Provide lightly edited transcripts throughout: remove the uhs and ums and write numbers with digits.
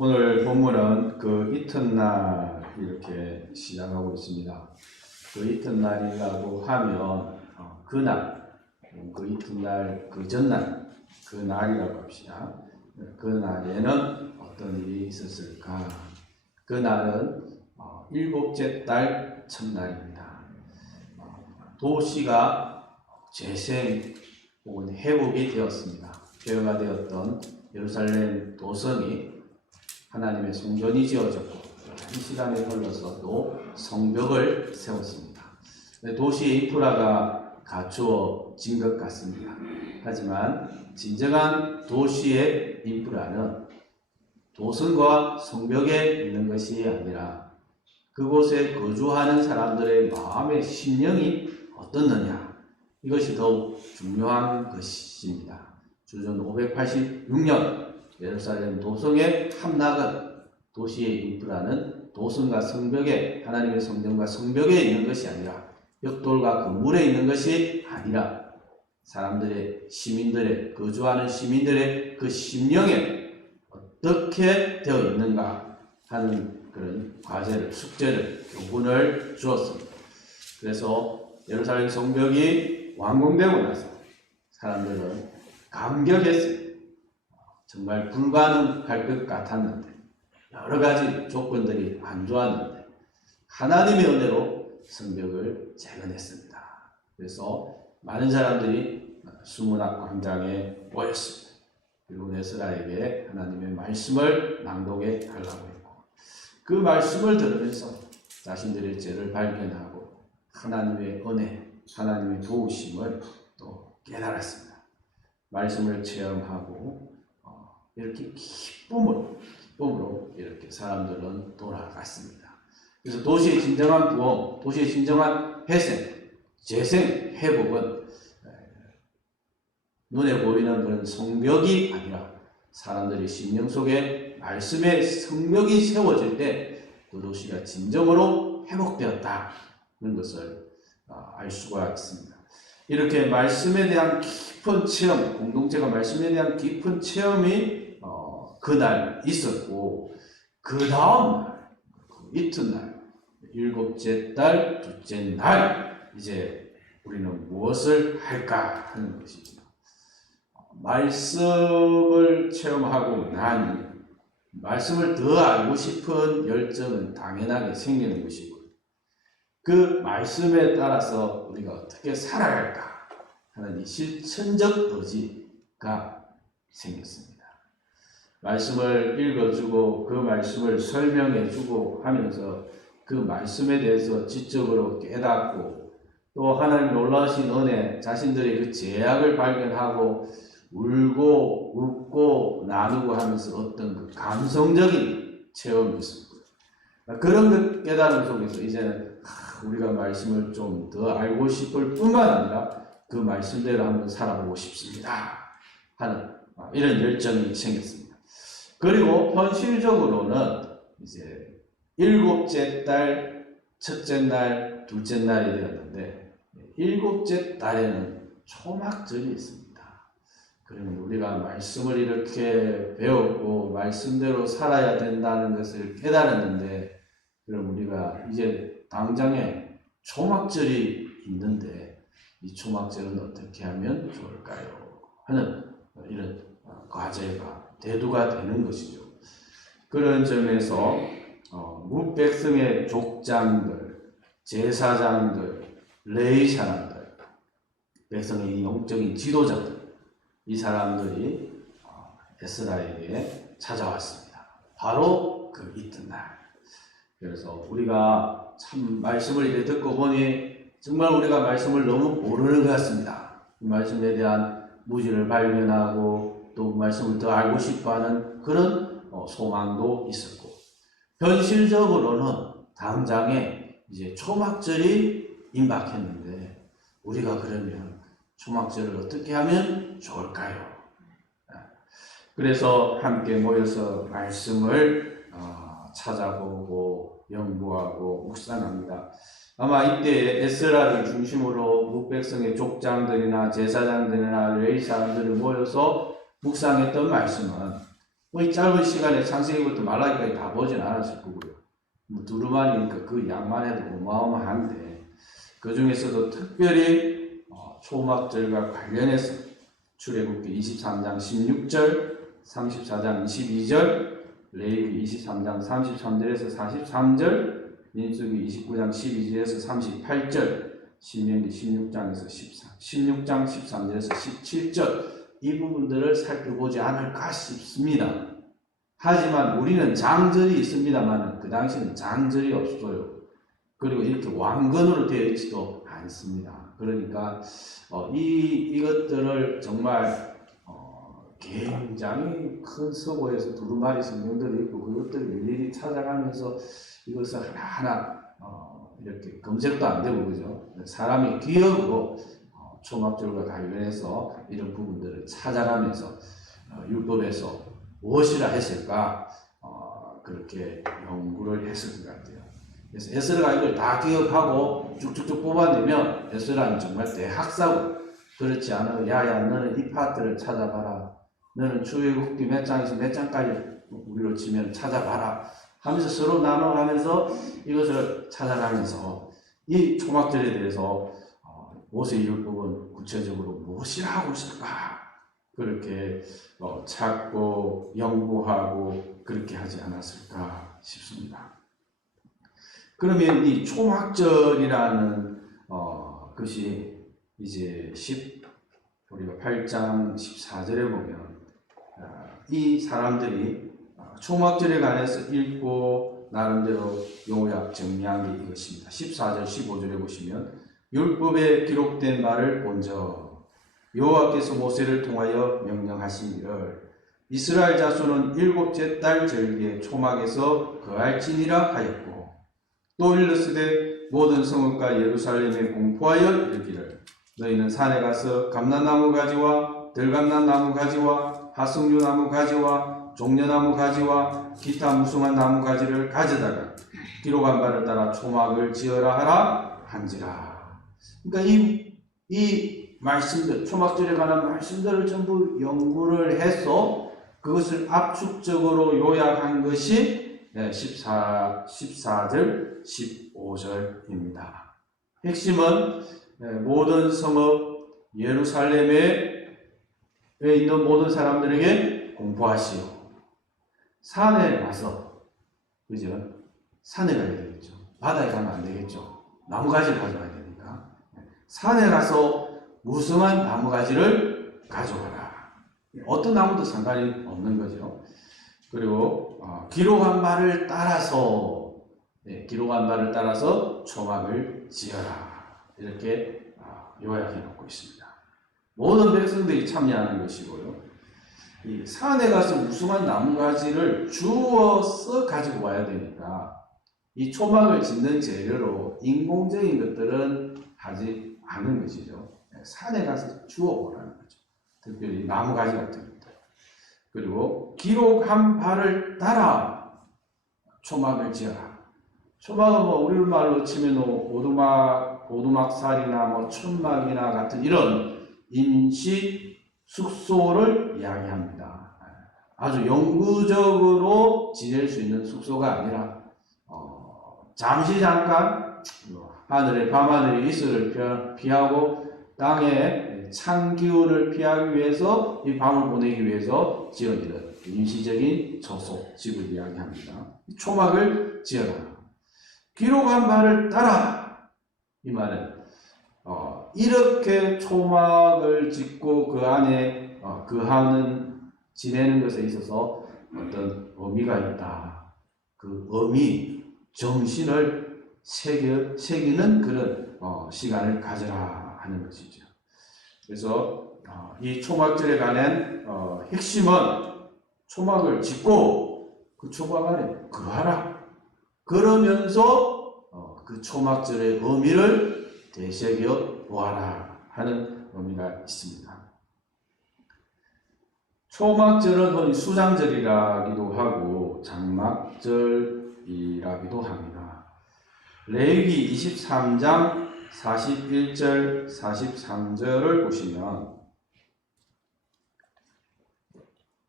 오늘 본문은 그 이튿날 이렇게 시작하고 있습니다. 그 이튿날이라고 하면 그날, 그 이튿날, 그 전날, 그 날이라고 합시다. 그 날에는 어떤 일이 있었을까? 그 날은 일곱째 달 첫날입니다. 도시가 재생 혹은 회복이 되었습니다. 폐허가 되었던 예루살렘 도성이 하나님의 성전이 지어졌고 한 시간이 흘러서 또 성벽을 세웠습니다. 도시의 인프라가 갖추어진 것 같습니다. 하지만 진정한 도시의 인프라는 도성과 성벽에 있는 것이 아니라 그곳에 거주하는 사람들의 마음의 심령이 어떻느냐, 이것이 더욱 중요한 것입니다. 주전 586년 예루살렘 도성의 함락은 도시의 인프라는 도성과 성벽에, 하나님의 성전과 성벽에 있는 것이 아니라 벽돌과 건물에 있는 것이 아니라 사람들의, 시민들의, 거주하는 시민들의 그 심령에 어떻게 되어 있는가 하는 그런 과제를, 숙제를, 교훈을 주었습니다. 그래서 예루살렘 성벽이 완공되고 나서 사람들은 감격했습니다. 정말 불가능할 것 같았는데, 여러 가지 조건들이 안 좋았는데 하나님의 은혜로 성벽을 재건했습니다. 그래서 많은 사람들이 수문학 광장에 모였습니다. 그리고 에스라에게 하나님의 말씀을 낭독해 달라고 했고, 그 말씀을 들으면서 자신들의 죄를 발견하고 하나님의 은혜, 하나님의 도우심을 또 깨달았습니다. 말씀을 체험하고 이렇게 기쁨으로 이렇게 사람들은 돌아갔습니다. 그래서 도시의 진정한 부흥, 도시의 진정한 회생, 재생, 회복은 눈에 보이는 그런 성벽이 아니라 사람들의 심령 속에 말씀의 성벽이 세워질 때 그 도시가 진정으로 회복되었다는 것을 알 수가 있습니다. 이렇게 말씀에 대한 깊은 체험, 공동체가 말씀에 대한 깊은 체험이 그날 있었고, 그 다음 날, 이튿날, 일곱째 달 둘째 날, 이제 우리는 무엇을 할까 하는 것입니다. 말씀을 체험하고 나니 말씀을 더 알고 싶은 열정은 당연하게 생기는 것이고, 그 말씀에 따라서 우리가 어떻게 살아갈까 하는 이 실천적 의지가 생겼습니다. 말씀을 읽어주고 그 말씀을 설명해주고 하면서 그 말씀에 대해서 지적으로 깨닫고, 또 하나님 놀라우신 은혜, 자신들의 그 죄악을 발견하고 울고 웃고 나누고 하면서 어떤 그 감성적인 체험이 있습니다. 그런 깨달음 속에서 이제는 우리가 말씀을 좀 더 알고 싶을 뿐만 아니라 그 말씀대로 한번 살아보고 싶습니다 하는 이런 열정이 생겼습니다. 그리고 현실적으로는 이제 일곱째 달 첫째 날 둘째 날이 되었는데, 일곱째 달에는 초막절이 있습니다. 그러면 우리가 말씀을 이렇게 배웠고 말씀대로 살아야 된다는 것을 깨달았는데, 그럼 우리가 이제 당장에 초막절이 있는데 이 초막절은 어떻게 하면 좋을까요? 하는 이런 과제가 대두가 되는 것이죠. 그런 점에서 뭇백성의 족장들, 제사장들, 레위 사람들, 백성의 영적인 지도자들, 이 사람들이 에스라에게 찾아왔습니다. 바로 그 이튿날. 그래서 우리가 참 말씀을 이렇게 듣고 보니 정말 우리가 말씀을 너무 모르는 것 같습니다. 말씀에 대한 무지를 발견하고 또 말씀을 더 알고 싶어하는 그런 소망도 있었고, 현실적으로는 당장에 이제 초막절이 임박했는데 우리가 그러면 초막절을 어떻게 하면 좋을까요? 그래서 함께 모여서 말씀을 찾아보고 연구하고 묵상합니다. 아마 이때 에스라를 중심으로 뭇백성의 족장들이나 제사장들이나 레위 사람들이 모여서 묵상했던 말씀은 이 짧은 시간에 창세기부터 말라기까지 다 보진 않았을 거고요. 두루마리니까 그 양만 해도 어마어마한데, 그 중에서도 특별히 초막절과 관련해서 출애굽기 23장 16절, 34장 22절, 레위기 23장 33절에서 43절, 민수기 29장 12절에서 38절, 신명기 16장에서 16장 13절에서 17절, 이 부분들을 살펴보지 않을까 싶습니다. 하지만 우리는 장절이 있습니다만 그 당시는 장절이 없어요. 그리고 이렇게 왕건으로 되어 있지도 않습니다. 그러니까 이것들을 정말 굉장히 큰 서고에서 두루마리 성경들이 있고 그것들을 일일이 찾아가면서 이것을 하나하나 이렇게 검색도 안 되고 그죠? 사람의 기억으로 초막절과 관련해서 이런 부분들을 찾아가면서 율법에서 무엇이라 했을까 그렇게 연구를 했을 것 같아요. 그래서 에스라가 이걸 다 기억하고 쭉쭉쭉 뽑아내면 에스라는 정말 대학사고, 그렇지 않아도 야야 너는 이 파트를 찾아봐라, 너는 출애굽기 몇 장에서 몇 장까지 우리로 치면 찾아봐라 하면서 서로 나눠가면서 이것을 찾아가면서 이 초막절에 대해서 모세의 율법은 구체적으로 무엇이라고 있을까 그렇게 찾고 연구하고 그렇게 하지 않았을까 싶습니다. 그러면 이 초막절이라는 것이 이제 우리가 8장 14절에 보면 이 사람들이 초막절에 관해서 읽고 나름대로 요약 정리한 게 이것입니다. 14절 15절에 보시면 율법에 기록된 말을 본적 여호와께서 모세를 통하여 명령하시기를 이스라엘 자손은 일곱째 달 절기에 초막에서 거할지니라 하였고, 또 일렀으되 모든 성읍과 예루살렘에 공포하여 이르기를 너희는 산에 가서 감람나무 가지와 들감람나무 가지와 하승류나무 가지와 종려나무 가지와 기타 무성한 나무 가지를 가져다가 기록한 바를 따라 초막을 지어라 하라 한지라. 그러니까 이 말씀들, 초막절에 관한 말씀들을 전부 연구를 해서 그것을 압축적으로 요약한 것이 14절, 15절입니다. 핵심은 모든 성읍 예루살렘에 있는 모든 사람들에게 공포하시오. 산에 가서, 그죠? 산에 가야 되겠죠. 바다에 가면 안 되겠죠. 나무가지를 가져가야 되니까. 산에 가서 무성한 나무가지를 가져가라. 어떤 나무도 상관이 없는 거죠. 그리고 기록한 바를 따라서 초막을 지어라. 이렇게 요약해 놓고 있습니다. 모든 백성들이 참여하는 것이고요. 이 산에 가서 무성한 나무가지를 주워서 가지고 와야 되니까 이 초막을 짓는 재료로 인공적인 것들은 하지 않은 것이죠. 산에 가서 주워보라는 거죠. 특별히 나무가지 같은 것들. 그리고 기록한 바를 따라 초막을 지어라. 초막은 우리말로 치면 오두막살이나 천막이나 같은 이런 임시 숙소를 이야기합니다. 아주 영구적으로 지낼 수 있는 숙소가 아니라 잠시 잠깐 밤하늘에 이슬을 피하고 땅에 찬 기운을 피하기 위해서 이 밤을 보내기 위해서 지어지는 임시적인 저소, 집을 이야기합니다. 초막을 지어라. 기록한 바를 따라. 이 말은 이렇게 초막을 짓고 그 안에 지내는 것에 있어서 어떤 의미가 있다. 그 의미, 정신을 새기는 그런 시간을 가져라 하는 것이죠. 그래서 이 초막절에 관한 핵심은 초막을 짓고 그 초막 안에 거하라. 그러면서 그 초막절의 의미를 되새겨 보아라 하는 의미가 있습니다. 초막절은 흔히 수장절이라기도 하고 장막절이라기도 합니다. 레위기 23장 41절 43절을 보시면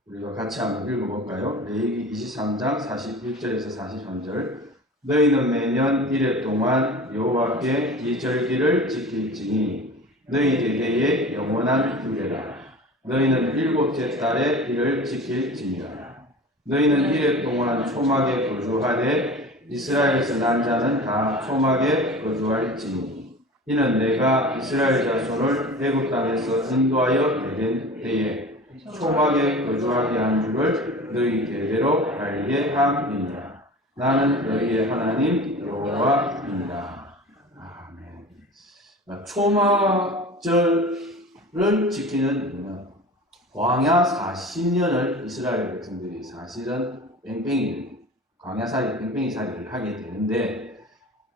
우리가 같이 한번 읽어볼까요? 레위기 23장 41절에서 43절. 너희는 매년 이래 동안 여호와께 이 절기를 지킬지니 너희 대대의 영원한 규례라. 너희는 일곱째 달에 이를 지킬지니라. 너희는 이래 동안 초막에 거주하되 이스라엘에서 난 자는 다 초막에 거주할지니 이는 내가 이스라엘 자손을 애굽 땅에서 인도하여 내린 때에 초막에 거주하게 한 줄을 너희 대대로 알게 함이니라. 나는 너희의 하나님 여호와입니다. 아멘. 초막절을 지키는 이유는 광야 40년을 이스라엘 백성들이 사실은 광야살이 뺑뺑이살이를 하게 되는데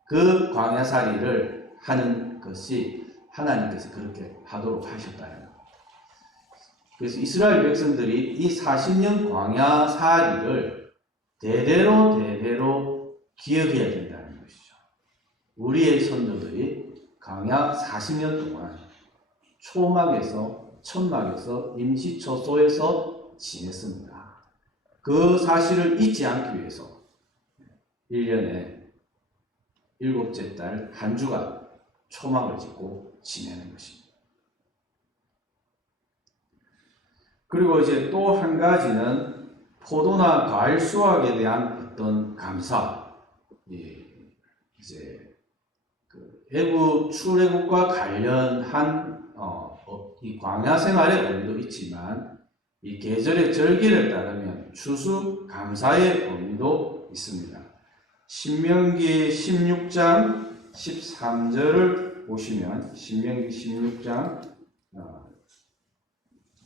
그 광야살이를 하는 것이 하나님께서 그렇게 하도록 하셨다는 겁니다. 그래서 이스라엘 백성들이 이 40년 광야살이를 대대로 기억해야 된다는 것이죠. 우리의 선조들이 광야 40년 동안 초막에서 천막에서 임시처소에서 지냈습니다. 그 사실을 잊지 않기 위해서 1년에 일곱째 달 한 주간 초막을 짓고 지내는 것입니다. 그리고 이제 또 한 가지는 포도나 과일 수확에 대한 어떤 감사, 이제 애굽 출애굽과 관련한 이 광야 생활의 의미도 있지만 이 계절의 절기를 따르면 추수 감사의 의미도 있습니다. 신명기 16장 13절을 보시면 신명기 16장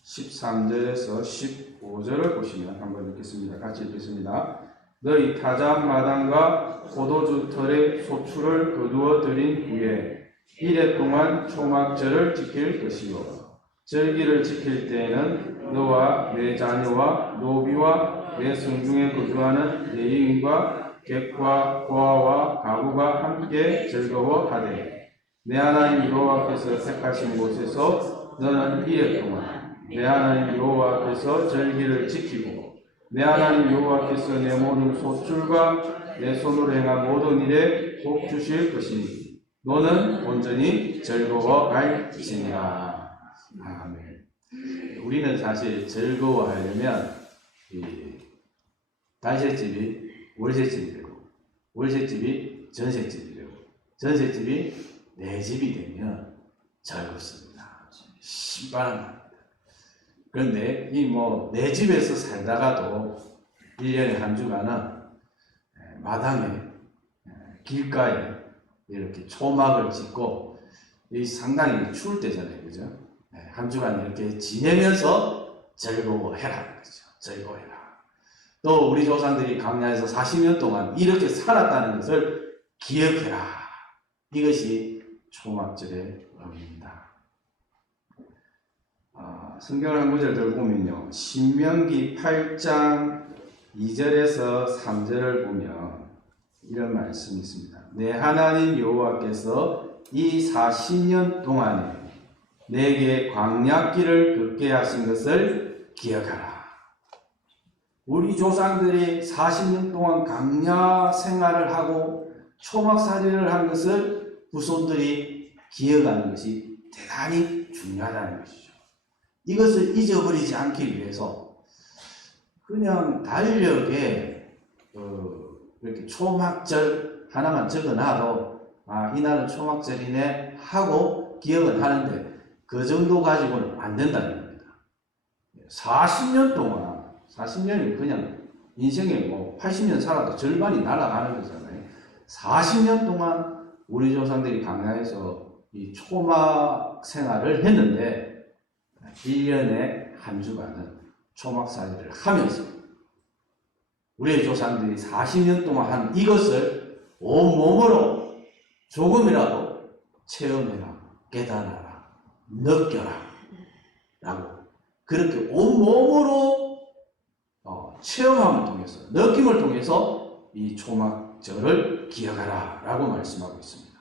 13절에서 15절을 보시면 한번 읽겠습니다. 같이 읽겠습니다. 너희 타작 마당과 포도주 털의 소출을 거두어 들인 후에 이래 동안 초막절을 지킬 것이요 절기를 지킬 때에는 너와 내 자녀와 노비와 내 성중에 거주하는 레위인과 객과 고아와 가부가 함께 즐거워하되 내 하나님 여호와께서 택하신 곳에서 너는 이래 동안 내 하나님 여호와 앞에서 절기를 지키고 내 하나님 여호와께서 내 모든 소출과 내 손으로 행한 모든 일에 복 주실 것이니 너는 온전히 즐거워할지니라. 아멘. 우리는 사실 즐거워하려면 단셋집이 월셋집이 되고 월셋집이 전셋집이 되고 전셋집이 내 집이 되면 즐겁습니다. 신바람. 그런데 내 집에서 살다가도 1년에 한 주간은 마당에 길가에 이렇게 초막을 짓고 상당히 추울 때잖아요, 그죠? 한 주간 이렇게 지내면서 즐거워해라, 그죠? 즐거워해라. 또 우리 조상들이 광야에서 40년 동안 이렇게 살았다는 것을 기억해라. 이것이 초막절의 의미입니다. 성경을 한 구절 더 보면요. 신명기 8장 2절에서 3절을 보면 이런 말씀이 있습니다. 내 하나님 여호와께서 이 40년 동안에 내게 광야길을 걷게 하신 것을 기억하라. 우리 조상들이 40년 동안 광야 생활을 하고 초막살이를 한 것을 후손들이 기억하는 것이 대단히 중요하다는 것이죠. 이것을 잊어버리지 않기 위해서 그냥 달력에 이렇게 초막절 하나만 적어놔도 이날은 초막절이네 하고 기억은 하는데 그 정도 가지고는 안 된다는 겁니다. 40년 동안 40년이 그냥 인생에 80년 살아도 절반이 날아가는 거잖아요. 40년 동안 우리 조상들이 광야에서 이 초막 생활을 했는데 1년에 한 주간은 초막살이를 하면서 우리의 조상들이 40년 동안 한 이것을 온몸으로 조금이라도 체험해라, 깨달아라, 느껴라 라고 그렇게 온몸으로 체험함을 통해서 느낌을 통해서 이 초막절을 기억하라 라고 말씀하고 있습니다.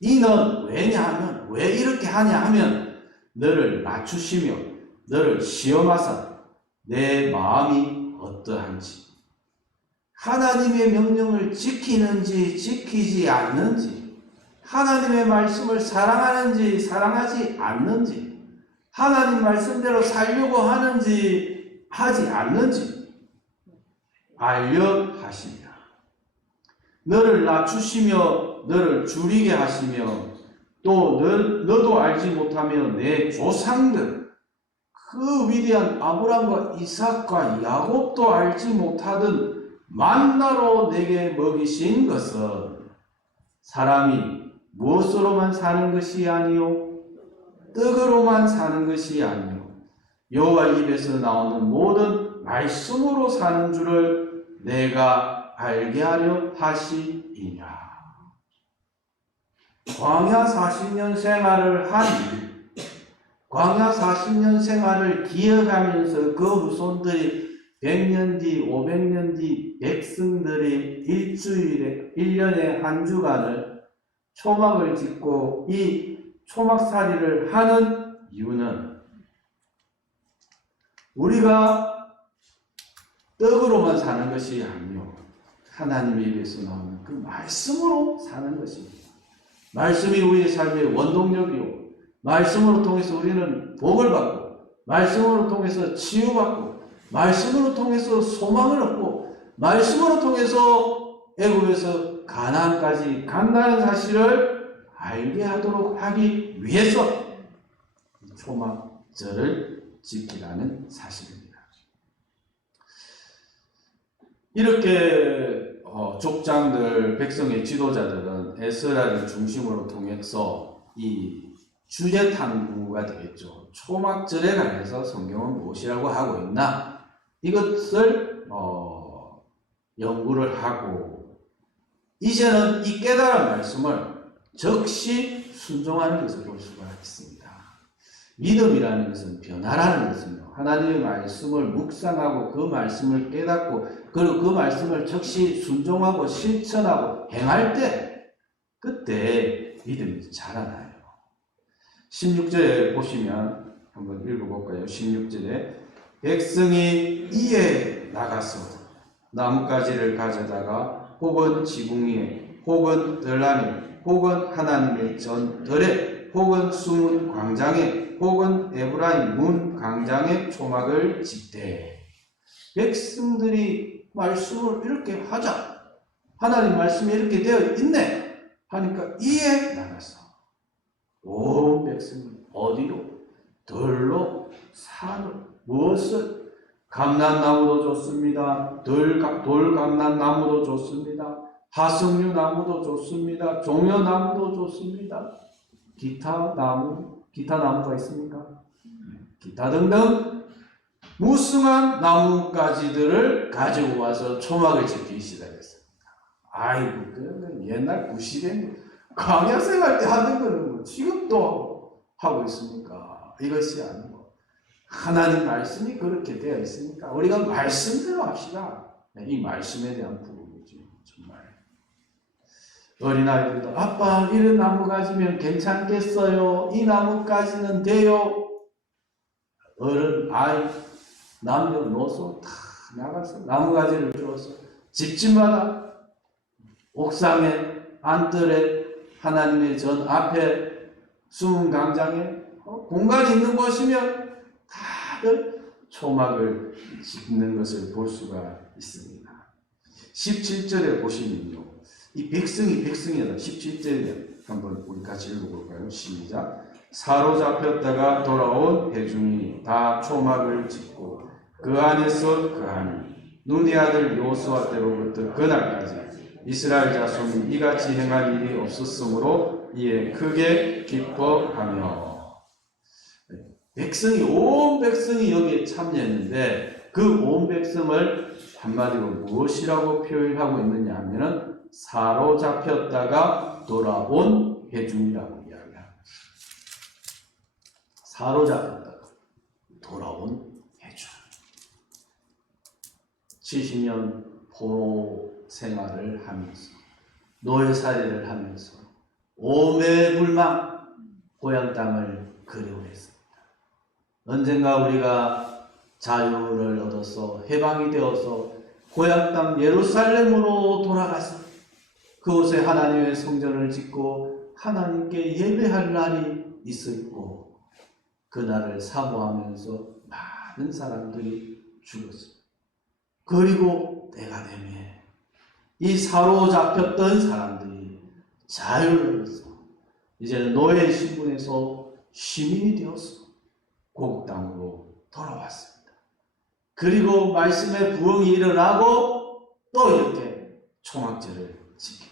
이는 왜냐하면 왜 이렇게 하냐 하면 너를 맞추시며 너를 시험하사 내 마음이 어떠한지, 하나님의 명령을 지키는지 지키지 않는지, 하나님의 말씀을 사랑하는지 사랑하지 않는지, 하나님 말씀대로 살려고 하는지 하지 않는지 알려 하시니라. 너를 낮추시며 너를 줄이게 하시며 또 너도 알지 못하며 내 조상들 그 위대한 아브라함과 이삭과 야곱도 알지 못하던 만나로 내게 먹이신 것은 사람이 무엇으로만 사는 것이 아니요 떡으로만 사는 것이 아니요 여호와 입에서 나오는 모든 말씀으로 사는 줄을 내가 알게 하려 하시이냐. 광야 40년 생활을 광야 40년 생활을 기억하면서 그 후손들이 100년 뒤, 500년 뒤 백성들이 일주일에, 1년에 한 주간을 초막을 짓고 이 초막살이를 하는 이유는 우리가 떡으로만 사는 것이 아니요 하나님의 입에서 나오는 그 말씀으로 사는 것입니다. 말씀이 우리의 삶의 원동력이요 말씀으로 통해서 우리는 복을 받고 말씀으로 통해서 치유받고 말씀으로 통해서 소망을 얻고 말씀으로 통해서 애굽에서 가나안까지 간다는 사실을 알게 하도록 하기 위해서 초막절을 지키라는 사실입니다. 이렇게 족장들, 백성의 지도자들은 에스라를 중심으로 통해서 이 주제 탐구가 되겠죠. 초막절에 관해서 성경은 무엇이라고 하고 있나? 이것을 연구를 하고 이제는 이 깨달은 말씀을 즉시 순종하는 것을 볼 수가 있습니다. 믿음이라는 것은 변화라는 것은요. 하나님의 말씀을 묵상하고 그 말씀을 깨닫고 그리고 그 말씀을 즉시 순종하고 실천하고 행할 때 그때 믿음이 자라나요. 16절에 보시면 한번 읽어볼까요? 16절에 백성이 이에 나가서 나뭇가지를 가져다가 혹은 지붕 위에 혹은 들 안에 혹은 하나님의 전들에 혹은 숨은 광장에 혹은 에브라임 문 광장에 초막을 짓되 백성들이 말씀을 이렇게 하자 하나님 말씀이 이렇게 되어 있네 하니까 이에 나가서 온 백성이 어디로? 들로 산으로 무엇을? 감람나무도 좋습니다. 돌감람나무도 좋습니다. 하석류 나무도 좋습니다. 종려나무도 좋습니다. 기타 나무가 있습니까? 기타 등등 무성한 나뭇가지들을 가지고 와서 초막을 짓기 시작했습니다. 아이고, 그러면 옛날 90년 광야 생활 때 하던 거는 뭐 지금도 하고 있습니까? 이것이 아니고 하나님 말씀이 그렇게 되어 있으니까 우리가 말씀대로 합시다. 이 말씀에 대한 부분이죠. 정말 어린아이들도 아빠 이런 나무가지면 괜찮겠어요? 이 나무까지는 돼요? 어른, 아이, 남녀노소 다 나가서 나무가지를 주어서 집집마다 옥상에 안뜰에 하나님의 전 앞에 숨은 광장에 공간이 있는 곳이면 다들 초막을 짓는 것을 볼 수가 있습니다. 17절에 보시면요. 이 백성이다. 17절에 한번 우리 같이 읽어볼까요? 시작. 사로잡혔다가 돌아온 회중이 다 초막을 짓고 그 안에서 그하니 눈의 아들 여호수아 때로부터 그날까지 이스라엘 자손이 이같이 행한 일이 없었으므로 이에 크게 기뻐하며 온 백성이 여기에 참여했는데 그 온 백성을 한마디로 무엇이라고 표현하고 있느냐 하면은 사로잡혔다가 돌아온 회중이라고 이야기합니다. 사로잡혔다가 돌아온 회중. 70년 포로 생활을 하면서 노예살이를 하면서 오매불망 고향 땅을 그리워했습니다. 언젠가 우리가 자유를 얻어서 해방이 되어서 고향 땅 예루살렘으로 돌아가서 그곳에 하나님의 성전을 짓고 하나님께 예배할 날이 있었고 그날을 사모하면서 많은 사람들이 죽었어요. 그리고 때가 되면 이 사로잡혔던 사람들이 자유를 얻어서 이제는 노예 신분에서 시민이 되어서 고국 땅으로 돌아왔습니다. 그리고 말씀의 부흥이 일어나고 또 이렇게 초막절을 지킵니다.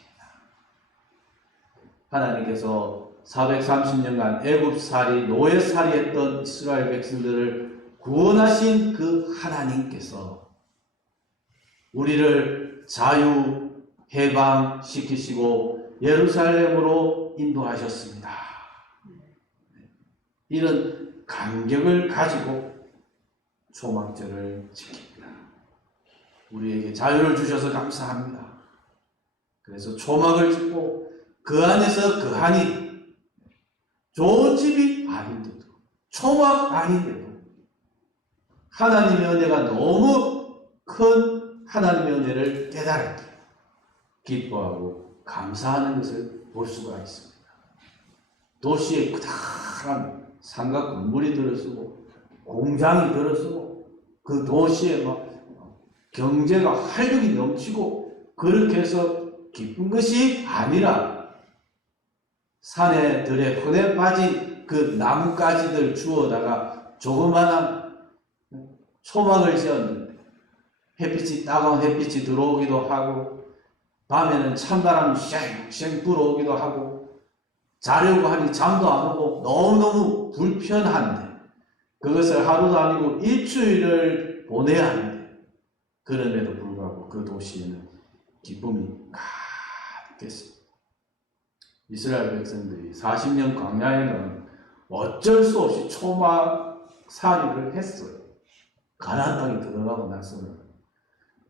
하나님께서 430년간 애굽살이 노예살이 했던 이스라엘 백성들을 구원하신 그 하나님께서 우리를 자유 해방시키시고 예루살렘으로 인도하셨습니다. 이런 감격을 가지고 초막절을 지킵니다. 우리에게 자유를 주셔서 감사합니다. 그래서 초막을 짓고 그 안에서 거하니 좋은 집이 아닌데도 초막 아닌데도 하나님의 은혜가 너무 큰 하나님의 은혜를 깨달았기에 기뻐하고 감사하는 것을 볼 수가 있습니다. 도시에 크다란 삼각 건물이 들어서고 공장이 들어서고 그 도시에 막 경제가 활력이 넘치고 그렇게 해서 기쁜 것이 아니라 산에 들에 흔해 빠진 그 나뭇가지들 주워다가 조그마한 초막을 지었는데 햇빛이 따가운 햇빛이 들어오기도 하고 밤에는 찬바람이 쌩쌩 불어오기도 하고 자려고 하니 잠도 안 오고 너무너무 불편한데 그것을 하루도 아니고 일주일을 보내야 하는데 그럼에도 불구하고 그 도시에는 기쁨이 가득했습니다. 이스라엘 백성들이 40년 광야에는 어쩔 수 없이 초막살이를 했어요. 가나안 땅에 들어가고 나서는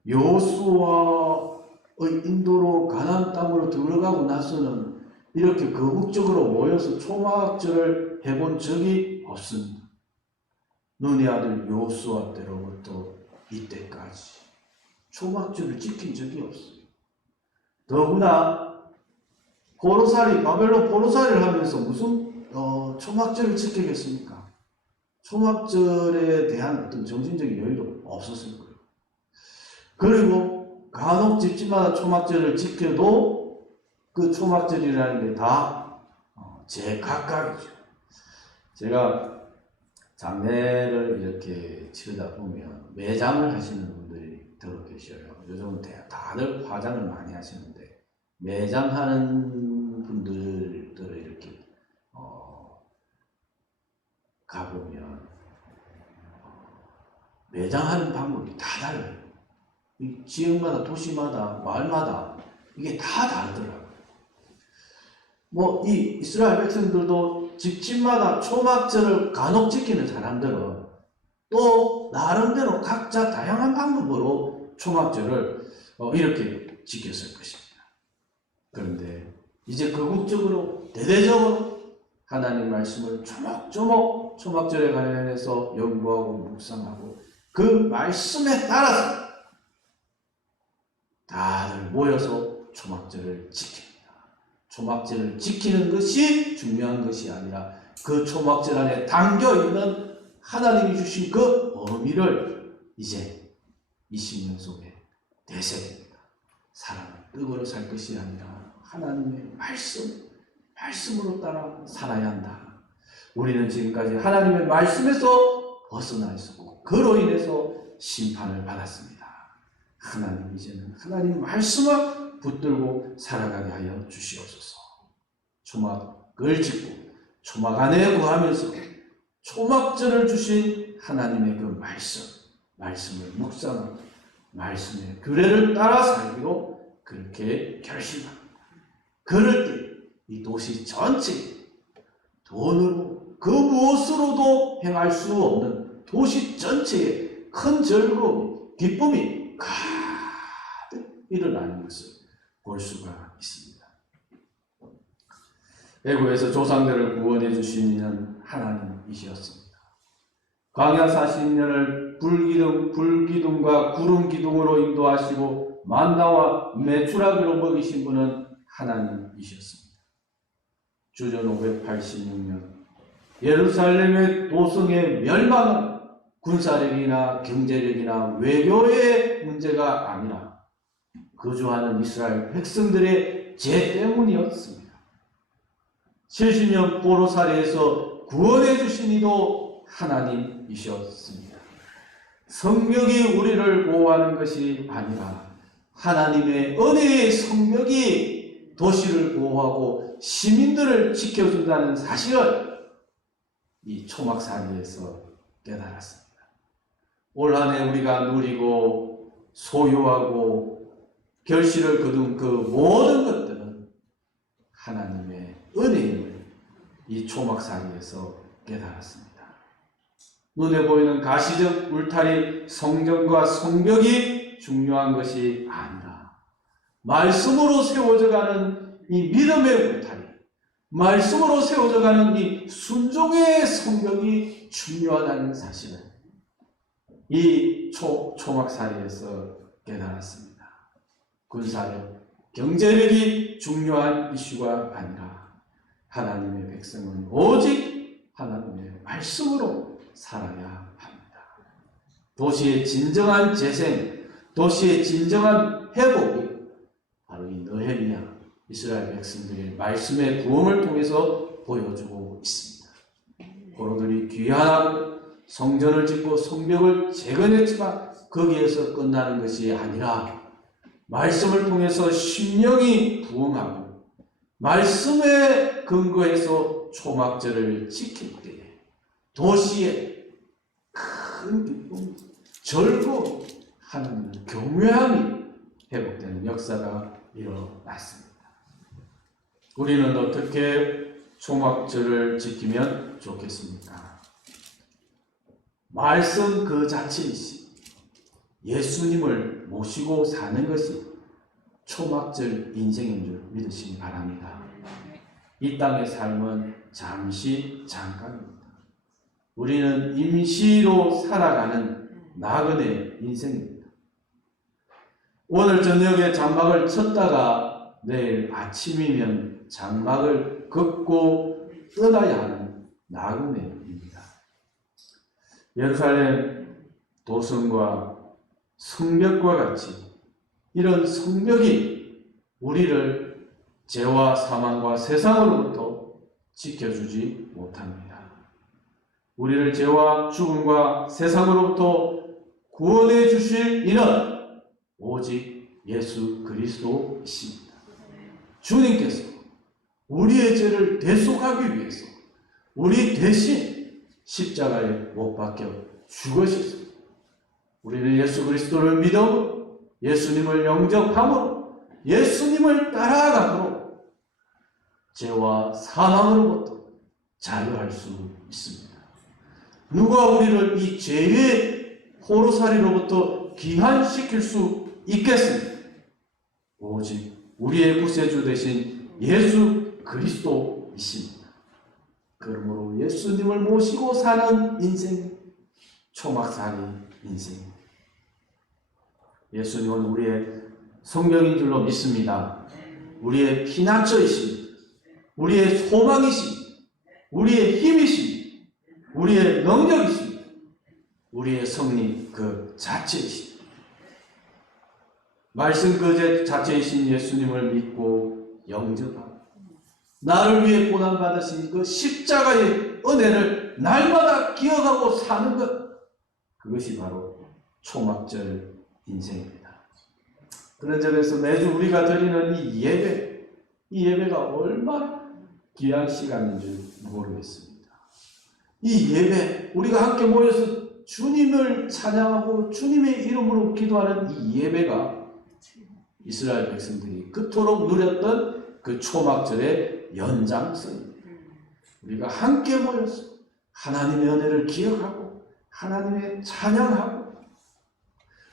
여호수아의 인도로 가나안 땅으로 들어가고 나서는 이렇게 거국적으로 모여서 초막절을 해본 적이 없습니다. 눈의 아들 여호수아 때로부터 이때까지 초막절을 지킨 적이 없어요. 더구나 바벨론 포로살이를 하면서 무슨 초막절을 지키겠습니까? 초막절에 대한 어떤 정신적인 여유도 없었을 거예요. 그리고 간혹 집집마다 초막절을 지켜도 그 초막절이라는 게 다 제각각이죠. 제가 장례를 이렇게 치르다 보면 매장을 하시는 분들이 들어 계셔요. 요즘은 다들 화장을 많이 하시는데 매장하는 분들을 이렇게 가보면 매장하는 방법이 다 달라요. 이 지역마다 도시마다 마을마다 이게 다 다르더라고요. 이 이스라엘 백성들도 집집마다 초막절을 간혹 지키는 사람들은 또 나름대로 각자 다양한 방법으로 초막절을 이렇게 지켰을 것입니다. 그런데 이제 거국적으로 대대적으로 하나님 말씀을 조목조목 초막절에 관련해서 연구하고 묵상하고 그 말씀에 따라서 다들 모여서 초막절을 지킵니다. 초막절을 지키는 것이 중요한 것이 아니라 그 초막절 안에 담겨있는 하나님이 주신 그 의미를 이제 20년 속에 되새깁니다. 사람은 떡으로 살 것이 아니라 하나님의 말씀으로 따라 살아야 한다. 우리는 지금까지 하나님의 말씀에서 벗어나 있었고 그로 인해서 심판을 받았습니다. 하나님 이제는 하나님 말씀을 붙들고 살아가게 하여 주시옵소서. 초막을 짓고 초막 안에 거하면서 초막절을 주신 하나님의 그 말씀을 묵상하고 말씀의 규례를 따라 살기로 그렇게 결심합니다. 그럴 때 이 도시 전체에 돈으로 그 무엇으로도 행할 수 없는 도시 전체에 큰 즐거움, 기쁨이 가득 일어나는 것을 볼 수가 있습니다. 애굽에서 조상들을 구원해 주시는 하나님이셨습니다. 광야 40년을 불기둥과 구름 기둥으로 인도하시고 만나와 메추라기로 먹이신 분은 하나님이셨습니다. 주전 586년 예루살렘의 도성의 멸망은 군사력이나 경제력이나 외교의 문제가 아니라 거주하는 이스라엘 백성들의 죄 때문이었습니다. 70년 포로살이에서 구원해 주신 이도 하나님이셨습니다. 성벽이 우리를 보호하는 것이 아니라 하나님의 은혜의 성벽이 도시를 보호하고 시민들을 지켜준다는 사실을 이 초막살이에서 깨달았습니다. 올 한 해 우리가 누리고 소유하고 결실을 거둔 그 모든 것들은 하나님의 은혜임을 이 초막살이에서 깨달았습니다. 눈에 보이는 가시적 울타리 성전과 성벽이 중요한 것이 아니라 말씀으로 세워져가는 이 믿음의 울타리, 말씀으로 세워져가는 이 순종의 성벽이 중요하다는 사실을 이 초막살이에서 깨달았습니다. 군사력, 경제력이 중요한 이슈가 아니라 하나님의 백성은 오직 하나님의 말씀으로 살아야 합니다. 도시의 진정한 재생, 도시의 진정한 회복이 바로 이 느헤미야 이스라엘 백성들의 말씀의 부흥을 통해서 보여주고 있습니다. 포로들이 귀환하고 성전을 짓고 성벽을 재건했지만 거기에서 끝나는 것이 아니라 말씀을 통해서 심령이 부흥하고 말씀에 근거해서 초막절을 지킬 때에 도시에 큰 기쁨, 즐거움, 하나님을 경외함이 회복되는 역사가 일어났습니다. 우리는 어떻게 초막절을 지키면 좋겠습니까? 말씀 그 자체이신 예수님을 모시고 사는 것이 초막절 인생인 줄 믿으시기 바랍니다. 이 땅의 삶은 잠깐입니다. 우리는 임시로 살아가는 나그네 인생입니다. 오늘 저녁에 장막을 쳤다가 내일 아침이면 장막을 걷고 떠나야 하는 나그네입니다. 예루살렘 도성과 성벽과 같이 이런 성벽이 우리를 죄와 사망과 세상으로부터 지켜주지 못합니다. 우리를 죄와 죽음과 세상으로부터 구원해 주실 이는 오직 예수 그리스도이십니다. 주님께서 우리의 죄를 대속하기 위해서 우리 대신 십자가에 못 박혀 죽으셨습니다. 우리는 예수 그리스도를 믿어 예수님을 영접함으로 예수님을 따라가므로 죄와 사망으로부터 자유할 수 있습니다. 누가 우리를 이 죄의 포로살이로부터 귀환시킬 수 있겠습니까? 오직 우리의 구세주 되신 예수 그리스도이십니다. 그러므로 예수님을 모시고 사는 인생, 초막살이 인생입니다. 예수님은 우리의 성령인 줄로 믿습니다. 우리의 피난처이십니다. 우리의 소망이십니다. 우리의 힘이십니다. 우리의 능력이십니다. 우리의 성리 그 자체이십니다. 말씀 그 자체이신 예수님을 믿고 영접하고 나를 위해 고난받으신 그 십자가의 은혜를 날마다 기억하고 사는 것, 그것이 바로 초막절 인생입니다. 그런 점에서 매주 우리가 드리는 이 예배가 얼마나 귀한 시간인 줄 모르겠습니다. 이 예배, 우리가 함께 모여서 주님을 찬양하고 주님의 이름으로 기도하는 이 예배가 이스라엘 백성들이 그토록 누렸던 그 초막절의 연장선입니다. 우리가 함께 모여서 하나님의 은혜를 기억하고 하나님의 찬양하고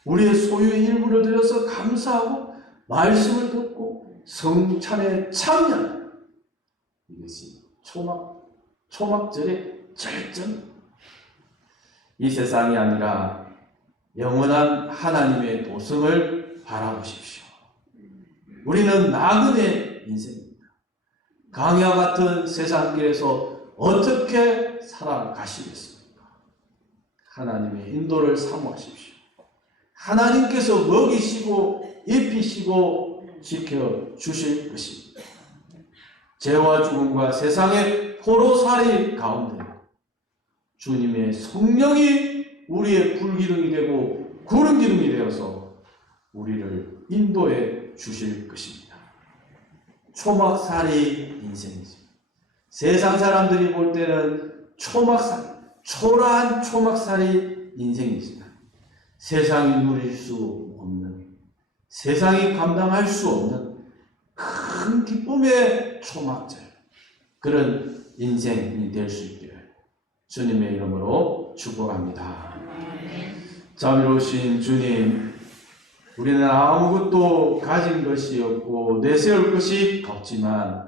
우리의 소유의 일부를 들여서 감사하고 말씀을 듣고 성찬에 참여하는 이것이 초막절의 절정입니다. 이 세상이 아니라 영원한 하나님의 도성을 바라보십시오. 우리는 나그네 인생입니다. 강야 같은 세상길에서 어떻게 살아가시겠습니까? 하나님의 인도를 사모하십시오. 하나님께서 먹이시고 입히시고 지켜주실 것입니다. 죄와 죽음과 세상의 포로살이 가운데 주님의 성령이 우리의 불기둥이 되고 구름기둥이 되어서 우리를 인도해 주실 것입니다. 초막살이 인생이죠. 세상 사람들이 볼 때는 초라한 초막살이 인생이지만 세상이 누릴 수 없는, 세상이 감당할 수 없는 큰 기쁨의 초막절, 그런 인생이 될 수 있기를 주님의 이름으로 축복합니다. 자비로우신 주님, 우리는 아무것도 가진 것이 없고 내세울 것이 없지만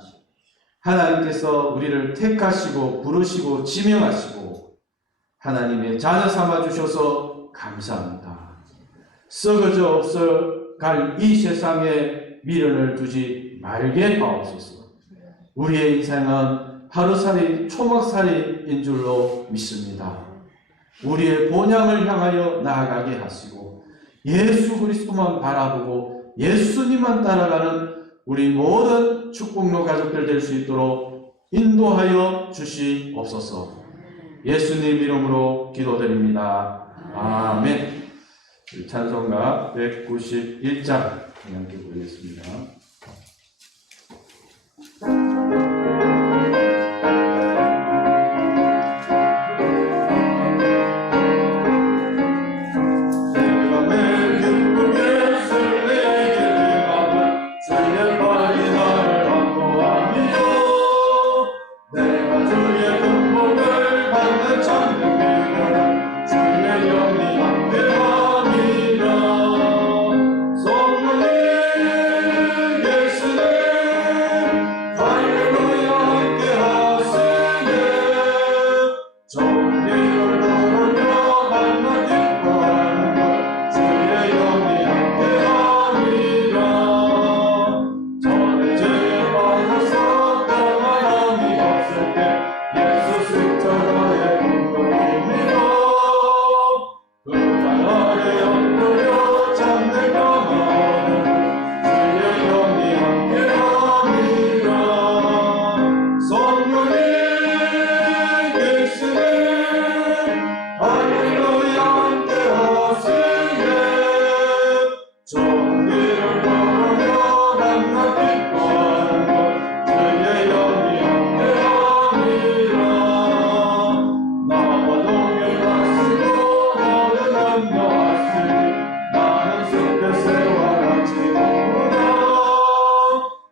하나님께서 우리를 택하시고 부르시고 지명하시고 하나님의 자녀 삼아 주셔서 감사합니다. 썩어져 없어갈 이 세상에 미련을 두지 말게 하옵소서. 우리의 인생은 하루살이 초막살이인 줄로 믿습니다. 우리의 본향을 향하여 나아가게 하시고 예수 그리스도만 바라보고 예수님만 따라가는 우리 모든 축복로 가족들 될 수 있도록 인도하여 주시옵소서. 예수님 이름으로 기도드립니다. 아멘. 찬송가 191장 함께 보겠습니다.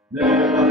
내가